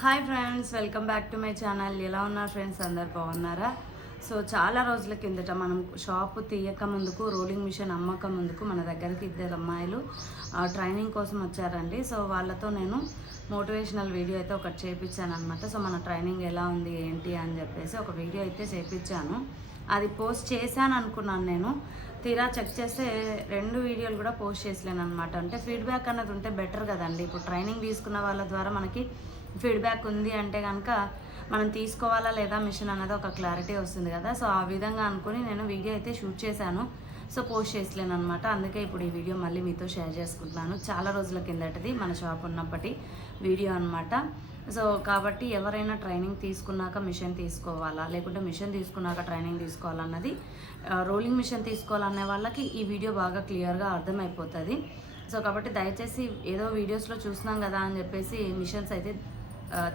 Hi friends welcome back to my channel ఎలా ఉన్నారు friends అందరు బాగున్నారా? సో చాలా రోజుల కిందట మనం షాప్ తీయక ముందుకు రోలింగ్ మిషన్ అమ్మక ముందుకు మన దగ్గరికి ఇద్దరు అమ్మాయిలు ఆ, ట్రైనింగ్ కోసం వచ్చారండి. సో వాళ్ళతో నేను మోటివేషనల్ వీడియో అయితే ఒకటి చేయించాను అనమాట సో మన ట్రైనింగ్ ఎలా ఉంది ఏంటి అని చెప్పేసి ఒక వీడియో అయితే చేయించాను అది పోస్ట్ చేశాను అనుకున్నాను నేను. తీరా చెక్ చేస్తే రెండు వీడియోలు కూడా పోస్ట్ చేసలేను అనమాట అంటే ఫీడ్బ్యాక్ అన్నది ఉంటే బెటర్ కదండి. ఇప్పుడు ట్రైనింగ్ తీసుకున్న వాళ్ళ ద్వారా మనకి ఫీడ్బ్యాక్ ఉంది అంటే కనుక మనం తీసుకోవాలా లేదా మిషన్ అన్నది ఒక క్లారిటీ వస్తుంది కదా. సో ఆ విధంగా అనుకుని నేను వీడియో అయితే షూట్ చేశాను. సో పోస్ట్ చేసలేను అనమాట అందుకే ఇప్పుడు ఈ వీడియో మళ్ళీ మీతో షేర్ చేసుకుంటున్నాను. చాలా రోజుల కిందటిది మన షాప్ ఉన్నప్పటి వీడియో అనమాట సో కాబట్టి ఎవరైనా ట్రైనింగ్ తీసుకున్నాక మిషన్ తీసుకోవాలా లేకుంటే మిషన్ తీసుకున్నాక ట్రైనింగ్ తీసుకోవాలన్నది రోలింగ్ మిషన్ తీసుకోవాలనే వాళ్ళకి ఈ వీడియో బాగా క్లియర్గా అర్థమైపోతుంది. సో కాబట్టి దయచేసి ఏదో వీడియోస్లో చూస్తున్నాం కదా అని చెప్పేసి మిషన్స్ అయితే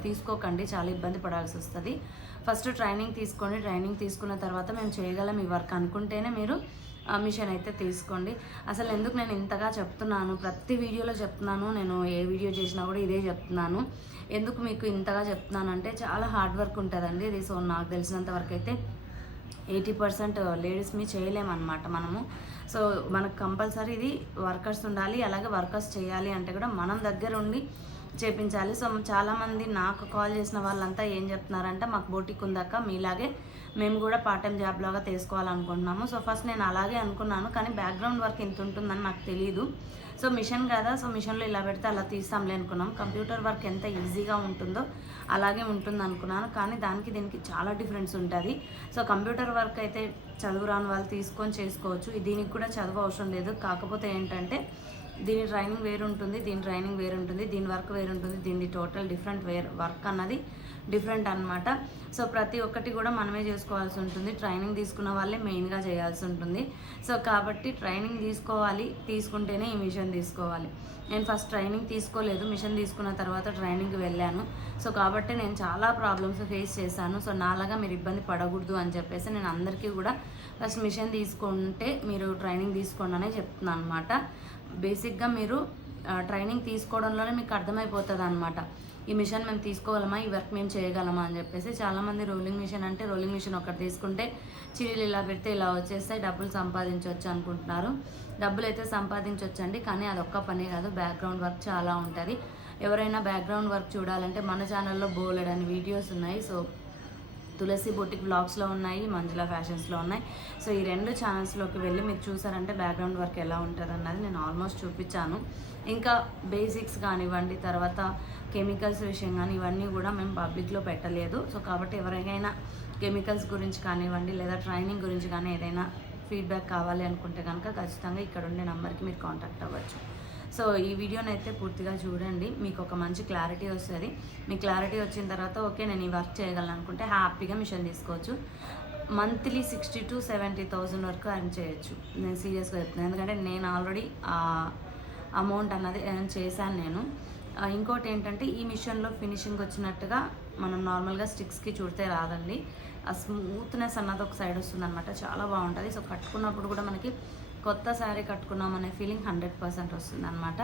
తీసుకోకండి చాలా ఇబ్బంది పడాల్సి వస్తుంది. ఫస్ట్ ట్రైనింగ్ తీసుకోండి. ట్రైనింగ్ తీసుకున్న తర్వాత మేము చేయగలం ఈ వర్క్ అనుకుంటేనే మీరు ఆ మిషన్ అయితే తీసుకోండి. అసలు ఎందుకు నేను ఇంతగా చెప్తున్నాను? ప్రతి వీడియోలో చెప్తున్నాను. నేను ఏ వీడియో చేసినా కూడా ఇదే చెప్తున్నాను. ఎందుకు మీకు ఇంతగా చెప్తున్నానంటే చాలా హార్డ్ వర్క్ ఉంటుందండి. ఇది సో నాకు తెలిసినంత వరకు అయితే ఎయిటీ పర్సెంట్ లేడీస్ మీ చేయలేమన్నమాట మనము. సో మనకు కంపల్సరీ ఇది వర్కర్స్ ఉండాలి అలాగే వర్కర్స్ చేయాలి అంటే కూడా మనం దగ్గర ఉండి చేపించాలి. సో చాలామంది నాకు కాల్ చేసిన వాళ్ళంతా ఏం చెప్తున్నారంటే మాకు బోటిక్ ఉందాక మీలాగే మేము కూడా పార్ట్ టైం జాబ్ లాగా తీసుకోవాలనుకుంటున్నాము. సో ఫస్ట్ నేను అలాగే అనుకున్నాను కానీ బ్యాక్గ్రౌండ్ వర్క్ ఇంత ఉంటుందని నాకు తెలియదు సో మిషన్ కదా సో మిషన్లో ఇలా పెడితే అలా తీస్తాంలే అనుకున్నాం. కంప్యూటర్ వర్క్ ఎంత ఈజీగా ఉంటుందో అలాగే ఉంటుంది అనుకున్నాను కానీ దానికి దీనికి చాలా డిఫరెన్స్ ఉంటుంది. సో కంప్యూటర్ వర్క్ అయితే చదువు రాని వాళ్ళు తీసుకొని చేసుకోవచ్చు. దీనికి కూడా చదువు అవసరం లేదు. కాకపోతే ఏంటంటే దీని ట్రైనింగ్ వేరు ఉంటుంది దీని ట్రైనింగ్ వేరు ఉంటుంది దీని వర్క్ వేరు ఉంటుంది దీని టోటల్ డిఫరెంట్ వేర్ వర్క్ అన్నది డిఫరెంట్ అన్నమాట. సో ప్రతి ఒక్కటి కూడా మనమే చేసుకోవాల్సి ఉంటుంది. ట్రైనింగ్ తీసుకున్న వాళ్ళే మెయిన్గా చేయాల్సి ఉంటుంది. సో కాబట్టి ట్రైనింగ్ తీసుకోవాలి తీసుకుంటేనే ఈ మిషన్ తీసుకోవాలి. నేను ఫస్ట్ ట్రైనింగ్ తీసుకోలేదు మిషన్ తీసుకున్న తర్వాత ట్రైనింగ్కి వెళ్ళాను. సో కాబట్టి నేను చాలా ప్రాబ్లమ్స్ ఫేస్ చేశాను. సో నాలాగా మీరు ఇబ్బంది పడకూడదు అని చెప్పేసి నేను అందరికీ కూడా ఫస్ట్ మిషన్ తీసుకుంటే మీరు ట్రైనింగ్ తీసుకోండి అనే చెప్తున్నాను అనమాట బేసిక్గా మీరు ట్రైనింగ్ తీసుకోవడంలోనే మీకు అర్థమైపోతుంది అనమాట ఈ మిషన్ మేము తీసుకోగలమా? ఈ వర్క్ మేము చేయగలమా? అని చెప్పేసి చాలామంది రోలింగ్ మిషన్ అంటే రోలింగ్ మిషన్ ఒకటి తీసుకుంటే చిరీలు ఇలా పెడితే ఇలా వచ్చేస్తాయి డబ్బులు సంపాదించవచ్చు అనుకుంటున్నారు. డబ్బులు అయితే సంపాదించవచ్చండి కానీ అదొక్క పనే కాదు బ్యాక్గ్రౌండ్ వర్క్ చాలా ఉంటుంది. ఎవరైనా బ్యాక్గ్రౌండ్ వర్క్ చూడాలంటే మన ఛానల్లో బోలెడ్ అని వీడియోస్ ఉన్నాయి. సో తులసి బొటిక్ బ్లాగ్స్లో ఉన్నాయి మంజుల ఫ్యాషన్స్లో ఉన్నాయి. సో ఈ రెండు ఛానల్స్లోకి వెళ్ళి మీరు చూసారంటే బ్యాక్గ్రౌండ్ వర్క్ ఎలా ఉంటుంది అన్నది నేను ఆల్మోస్ట్ చూపించాను. ఇంకా బేసిక్స్ కానివ్వండి తర్వాత కెమికల్స్ విషయం కానీ ఇవన్నీ కూడా మేము పబ్లిక్లో పెట్టలేదు. సో కాబట్టి ఎవరికైనా కెమికల్స్ గురించి కానివ్వండి లేదా ట్రైనింగ్ గురించి కానీ ఏదైనా ఫీడ్బ్యాక్ కావాలి అనుకుంటే కనుక ఖచ్చితంగా ఇక్కడ ఉండే నెంబర్కి మీరు కాంటాక్ట్ అవ్వచ్చు. సో ఈ వీడియోని అయితే పూర్తిగా చూడండి. మీకు ఒక మంచి క్లారిటీ వస్తుంది. మీ క్లారిటీ వచ్చిన తర్వాత ఓకే నేను ఈ వర్క్ చేయగలను అనుకుంటే హ్యాపీగా మిషన్ తీసుకోవచ్చు. Monthly sixty to seventy thousand వరకు ఎర్న్ చేయొచ్చు. నేను సీరియస్గా చెప్తున్నాను ఎందుకంటే నేను ఆల్రెడీ ఆ అమౌంట్ అన్నది ఎర్న్ చేశాను నేను. ఇంకోటి ఏంటంటే ఈ మిషన్లో ఫినిషింగ్ వచ్చినట్టుగా మనం నార్మల్గా స్టిక్స్కి చూడితే రాదండి. ఆ స్మూత్నెస్ అన్నది ఒక సైడ్ వస్తుంది అనమాట చాలా బాగుంటుంది. సో కట్టుకున్నప్పుడు కూడా మనకి కొత్త శారీ కట్టుకున్నాం అనే ఫీలింగ్ హండ్రెడ్ పర్సెంట్ వస్తుంది అనమాట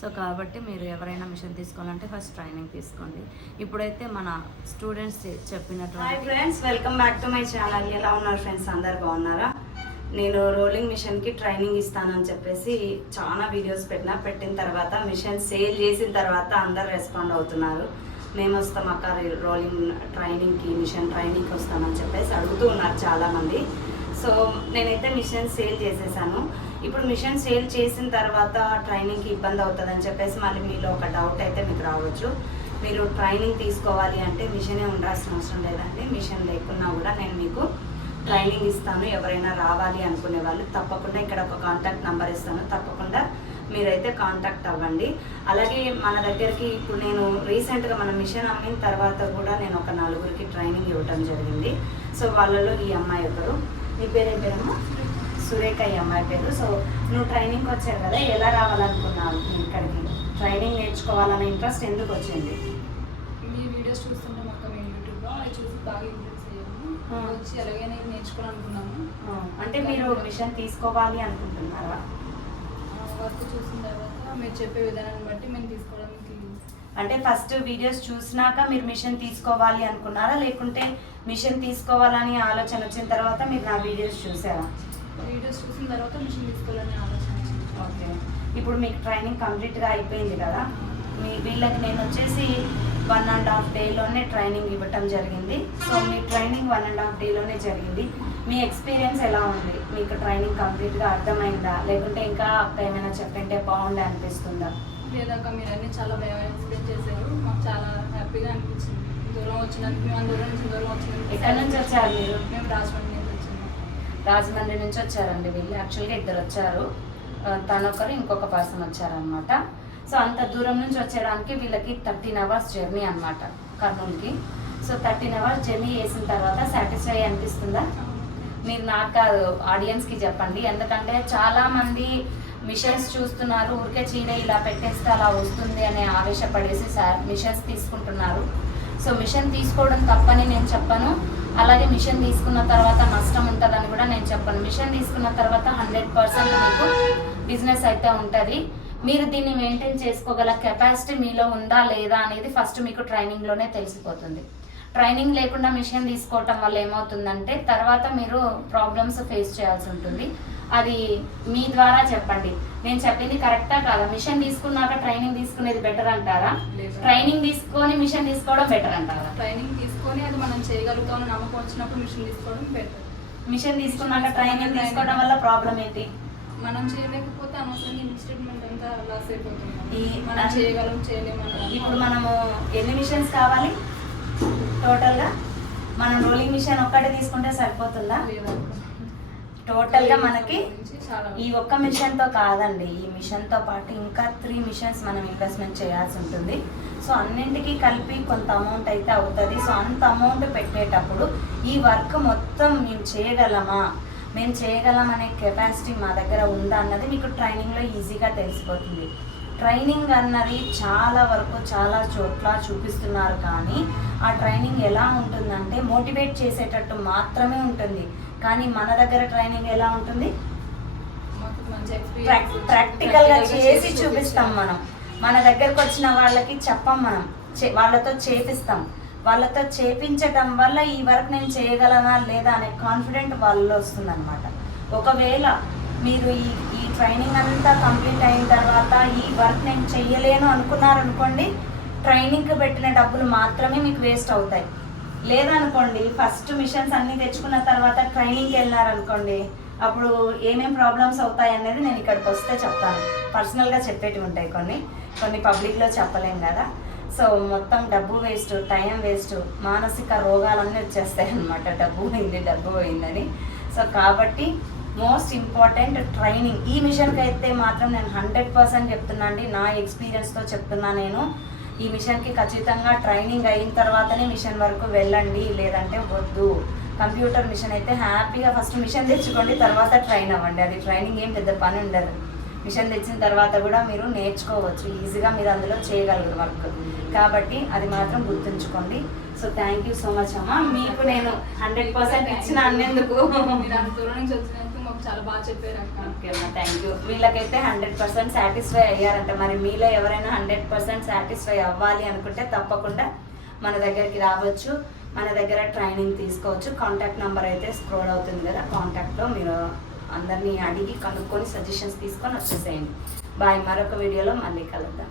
సో కాబట్టి మీరు ఎవరైనా మిషన్ తీసుకోవాలంటే ఫస్ట్ ట్రైనింగ్ తీసుకోండి. ఇప్పుడైతే మన స్టూడెంట్స్ చెప్పినట్టు hi friends welcome back to my channel. ఎలా ఉన్నారు ఫ్రెండ్స్? అందరు బాగున్నారా? నేను రోలింగ్ మిషన్కి ట్రైనింగ్ ఇస్తానని చెప్పేసి చాలా వీడియోస్ పెట్టిన. పెట్టిన తర్వాత మిషన్ సేల్ చేసిన తర్వాత అందరు రెస్పాండ్ అవుతున్నారు. మేము వస్తాం అక్క రోలింగ్ ట్రైనింగ్కి మిషన్ ట్రైనింగ్కి వస్తామని చెప్పేసి అడుగుతూ ఉన్నారు చాలామంది. సో నేనైతే మిషన్ సేల్ చేసేసాను. ఇప్పుడు మిషన్ సేల్ చేసిన తర్వాత ట్రైనింగ్కి ఇబ్బంది అవుతుందని చెప్పేసి మళ్ళీ మీలో ఒక డౌట్ అయితే మీకు రావచ్చు. మీరు ట్రైనింగ్ తీసుకోవాలి అంటే మిషనే ఉండాల్సిన అవసరం లేదండి. మిషన్ లేకున్నా కూడా నేను మీకు ట్రైనింగ్ ఇస్తాను. ఎవరైనా రావాలి అనుకునే వాళ్ళు తప్పకుండా ఇక్కడ ఒక కాంటాక్ట్ నెంబర్ ఇస్తాను. తప్పకుండా మీరైతే కాంటాక్ట్ అవ్వండి. అలాగే మన దగ్గరికి ఇప్పుడు నేను రీసెంట్గా మన మిషన్ అమ్మిన తర్వాత కూడా నేను ఒక నలుగురికి ట్రైనింగ్ ఇవ్వటం జరిగింది. సో వాళ్ళలో ఈ అమ్మాయి ఒకరు. మీ పేరు ఏం పేరమ్మా? సురేఖ ఈ అమ్మాయి పేరు. సో నువ్వు ట్రైనింగ్కి వచ్చావు కదా ఎలా రావాలనుకున్నావు ఇక్కడికి? ట్రైనింగ్ నేర్చుకోవాలనే ఇంట్రెస్ట్ ఎందుకు వచ్చింది? మీ వీడియోస్ చూస్తుంటే మేము యూట్యూబ్లో అవి చూసి బాగా ఇంప్రెస్ అయ్యాము. వచ్చి ఎలాగైనా నేర్చుకోవాలనుకున్నాము అంటే మీరు మిషన్ తీసుకోవాలి అనుకుంటున్నారా? వర్క్ చూసిన తర్వాత మీరు చెప్పే విధానాన్ని బట్టి మేము తీసుకోవడానికి అంటే ఫస్ట్ వీడియోస్ చూసినాక మీరు మిషన్ తీసుకోవాలి అనుకున్నారా? లేకుంటే మిషన్ తీసుకోవాలని ఆలోచన వచ్చిన తర్వాత మీరు నా వీడియోస్ చూసారా? వీడియోస్ చూసిన తర్వాత మిషన్ తీసుకోవాలని ఆలోచన. ఓకే. ఇప్పుడు మీకు ట్రైనింగ్ కంప్లీట్గా అయిపోయింది కదా? మీ వీళ్ళకి నేను వచ్చేసి వన్ అండ్ హాఫ్ డేలోనే ట్రైనింగ్ ఇవ్వటం జరిగింది. సో మీ ట్రైనింగ్ వన్ అండ్ హాఫ్ డేలోనే జరిగింది. మీ ఎక్స్పీరియన్స్ ఎలా ఉంది? మీకు ట్రైనింగ్ కంప్లీట్గా అర్థమైందా? లేకుంటే ఇంకా అక్క ఏమైనా చెప్పింటే బాగుండే అనిపిస్తుందా? లేదాక మీరు అన్ని చాలా బాగా ఎక్స్ప్లెయిన్ చేశారు. మాకు చాలా హ్యాపీగా అనిపించింది. దూరం వచ్చినందుకు మేము దూరం నుంచి దూరం వచ్చినందుకు ఎక్కడి నుంచి వచ్చారు మీరు? మేము రాజమండ్రి నుంచి వచ్చాము. రాజమండ్రి నుంచి వచ్చారండి వీళ్ళు. యాక్చువల్గా ఇద్దరు వచ్చారు. తనొకరు ఇంకొక పర్సన్ వచ్చారనమాట సో అంత దూరం నుంచి వచ్చేయడానికి వీళ్ళకి థర్టీన్ అవర్స్ జర్నీ అనమాట కర్నూలుకి. సో థర్టీన్ అవర్స్ జర్నీ చేసిన తర్వాత సాటిస్ఫై అనిపిస్తుందా? మీరు నాకు కాదు ఆడియన్స్కి చెప్పండి. ఎందుకంటే చాలా మంది మిషన్స్ చూస్తున్నారు ఊరికే చీర ఇలా పెట్టేస్తే అలా వస్తుంది అనే ఆవేశపడేసి మిషన్స్ తీసుకుంటున్నారు. సో మిషన్ తీసుకోవడం తప్పని నేను చెప్పను. అలాగే మిషన్ తీసుకున్న తర్వాత నష్టం ఉంటుందని కూడా నేను చెప్పను. మిషన్ తీసుకున్న తర్వాత హండ్రెడ్ పర్సెంట్ మీకు బిజినెస్ అయితే ఉంటుంది. మీరు దీన్ని మెయింటైన్ చేసుకోగల కెపాసిటీ మీలో ఉందా లేదా అనేది ఫస్ట్ మీకు ట్రైనింగ్లోనే తెలిసిపోతుంది. ట్రైనింగ్ లేకుండా మిషన్ తీసుకోవటం వల్ల ఏమవుతుందంటే తర్వాత మీరు ప్రాబ్లమ్స్ ఫేస్ చేయాల్సి ఉంటుంది. అది మీ ద్వారా చెప్పండి. నేను చెప్పింది కరెక్టా కాదా? మిషన్ తీసుకున్నాక ట్రైనింగ్ తీసుకునేది బెటర్ అంటారా. ట్రైనింగ్ తీసుకొని మిషన్ తీసుకోవడం బెటర్ అంటారా? ట్రైనింగ్ తీసుకొని అది మనం చేయగలుగుతామని నమ్మకం వచ్చినప్పుడు మిషన్ తీసుకోవడం బెటర్. మిషన్ తీసుకున్నాక ట్రైనింగ్ తీసుకోవడం వల్ల ప్రాబ్లం ఏంటి? మనం చేయలేకపోతే అనవసరంగా ఇన్స్టిట్యూట్మెంట్ అంతా లాస్ అయిపోతుంది. ఈ- మనం చేయగలం చేయలేము ఇప్పుడు మనము ఎన్ని మిషన్స్ కావాలి? టోటల్గా మనం రోలింగ్ మిషన్ ఒక్కటే తీసుకుంటే సరిపోతుందా? టోటల్గా మనకి ఈ ఒక్క మిషన్తో కాదండి. ఈ మిషన్తో పాటు ఇంకా త్రీ మిషన్స్ మనం ఇన్వెస్ట్మెంట్ చేయాల్సి ఉంటుంది. సో అన్నింటికి కలిపి కొంత అమౌంట్ అయితే అవుతుంది. సో అంత అమౌంట్ పెట్టేటప్పుడు ఈ వర్క్ మొత్తం మేము చేయగలమా? మేము చేయగలం అనే కెపాసిటీ మా దగ్గర ఉందా అన్నది మీకు ట్రైనింగ్లో ఈజీగా తెలిసిపోతుంది. ట్రైనింగ్ అన్నది చాలా వరకు చాలా చోట్ల చూపిస్తున్నారు కానీ ఆ ట్రైనింగ్ ఎలా ఉంటుందంటే మోటివేట్ చేసేటట్టు మాత్రమే ఉంటుంది. కానీ మన దగ్గర ట్రైనింగ్ ఎలా ఉంటుంది? మాకు మంచి ప్రాక్- ఎక్స్పీరియన్స్ ప్రాక్టికల్గా చేసి చూపిస్తాం. మనం. మన దగ్గరకు వచ్చిన వాళ్ళకి చెప్పం మనం. వాళ్ళతో చేపిస్తాం. వాళ్ళతో చేపించటం వల్ల ఈ వర్క్ నేను చేయగలనా లేదా అనే కాన్ఫిడెంట్ వాళ్ళలో వస్తుంది అనమాట ఒకవేళ మీరు ఈ ఈ ట్రైనింగ్ అంతా కంప్లీట్ అయిన తర్వాత ఈ వర్క్ నేను చెయ్యలేను అనుకున్నారనుకోండి ట్రైనింగ్కి పెట్టిన డబ్బులు మాత్రమే మీకు వేస్ట్ అవుతాయి. లేదనుకోండి ఫస్ట్ మిషన్స్ అన్నీ తెచ్చుకున్న తర్వాత ట్రైనింగ్కి వెళ్ళినారనుకోండి అప్పుడు ఏమేం ప్రాబ్లమ్స్ అవుతాయి అనేది నేను ఇక్కడికి వస్తే చెప్తాను. పర్సనల్గా చెప్పేటివి ఉంటాయి కొన్ని. కొన్ని పబ్లిక్లో చెప్పలేం కదా. సో మొత్తం డబ్బు వేస్ట్ టైం వేస్ట్ మానసిక రోగాలన్నీ వచ్చేస్తాయి అనమాట డబ్బు పోయింది డబ్బు పోయిందని. సో కాబట్టి మోస్ట్ ఇంపార్టెంట్ ట్రైనింగ్. ఈ మిషన్కి అయితే మాత్రం నేను హండ్రెడ్ పర్సెంట్ చెప్తున్నా అండి. నా ఎక్స్పీరియన్స్తో చెప్తున్నా నేను. ఈ మిషన్కి ఖచ్చితంగా ట్రైనింగ్ అయిన తర్వాతనే మిషన్ వరకు వెళ్ళండి. లేదంటే వద్దు. కంప్యూటర్ మిషన్ అయితే హ్యాపీగా ఫస్ట్ మిషన్ తెచ్చుకోండి తర్వాత ట్రైన్ అవ్వండి. అది ట్రైనింగ్ ఏం పెద్ద పని ఉండదు. మిషన్ తెచ్చిన తర్వాత కూడా మీరు నేర్చుకోవచ్చు. ఈజీగా మీరు అందులో చేయగలరు వర్క్. కాబట్టి అది మాత్రం గుర్తుంచుకోండి. So thank you so much అమ్మా. మీకు నేను హండ్రెడ్ పర్సెంట్ ఇచ్చిన అన్నందుకు. మీరు అంత దూరం నుంచి వచ్చినందుకు చాలా బాగా చెప్పారు అక్క ఓకే అమ్మా థ్యాంక్ యూ వీళ్ళకైతే హండ్రెడ్ పర్సెంట్ సాటిస్ఫై అయ్యారంట. మరి మీలో ఎవరైనా హండ్రెడ్ పర్సెంట్ సాటిస్ఫై అవ్వాలి అనుకుంటే తప్పకుండా మన దగ్గరికి రావచ్చు. మన దగ్గర ట్రైనింగ్ తీసుకోవచ్చు. కాంటాక్ట్ నెంబర్ అయితే స్క్రోల్ అవుతుంది కదా కాంటాక్ట్లో మీరు అందరినీ అడిగి కనుక్కొని సజెషన్స్ తీసుకొని వచ్చేసేయండి. బాయ్ మరొక వీడియోలో మళ్ళీ కలుద్దాం.